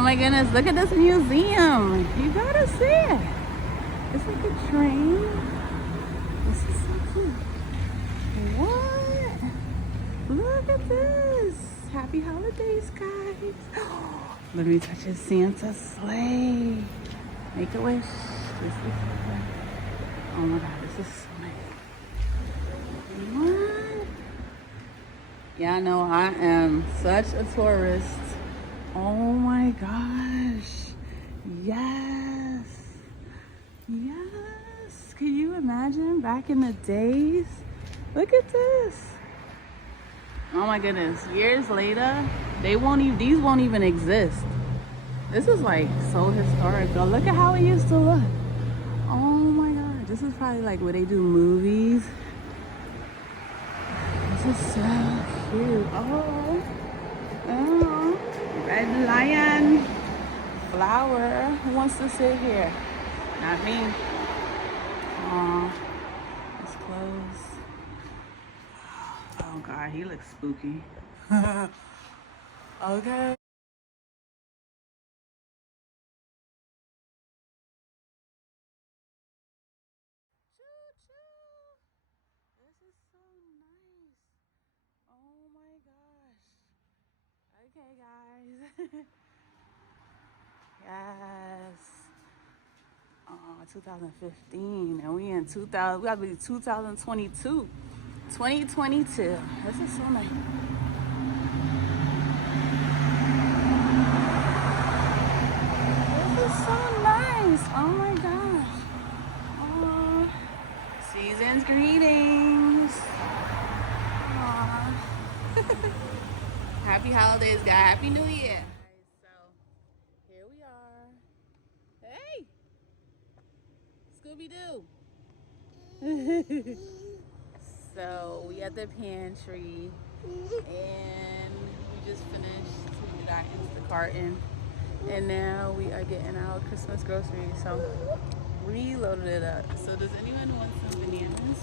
Oh my goodness, look at this museum. You gotta see it. It's like a train. This is so cute. What? Look at this. Happy holidays, guys. Let me touch his Santa sleigh. Make a wish. This is oh my god, this is so nice. What? Yeah, I know I am such a tourist. Oh my gosh. Yes. Yes. Can you imagine back in the days? Look at this. Oh my goodness. Years later, these won't even exist. This is like so historical. Look at how it used to look. Oh my god. This is probably like where they do movies. This is so cute. Oh. Red lion. Flower. Who wants to sit here? Not me. Aw. It's closed. Oh god, he looks spooky. Okay. This is so nice. Oh my gosh. Okay, guys. Yes. 2015, and we in 2000. We gotta be 2022. 2022. This is so nice. This is so nice. Oh my gosh. Oh, season's greetings. Aw. Happy holidays, guys. Happy New Year. So here we are. Hey, Scooby-Doo. So we at the pantry, and we just finished. We got Instacarting, and now we are getting our Christmas groceries. So we loaded it up. So does anyone want some bananas?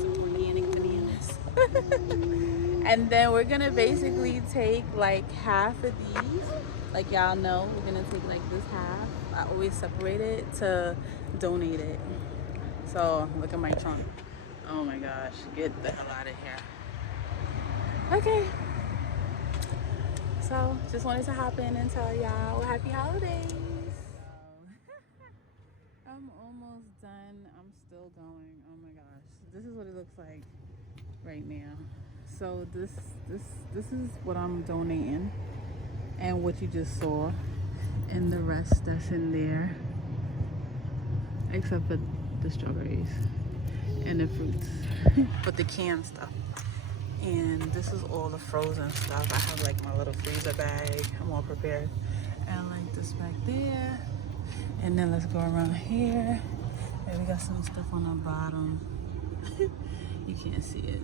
Some organic bananas. And then we're gonna basically take like half of these. Like y'all know, we're gonna take like this half. I always separate it to donate it. So look at my trunk. Oh my gosh, get the hell out of here. Okay. So just wanted to hop in and tell y'all happy holidays. I'm almost done. I'm still going. Oh my gosh. This is what it looks like right now. So this is what I'm donating, and what you just saw, and the rest that's in there, except for the strawberries and the fruits, but the canned stuff. And this is all the frozen stuff. I have like my little freezer bag. I'm all prepared. And like this back there. And then let's go around here. And we got some stuff on the bottom. You can't see it.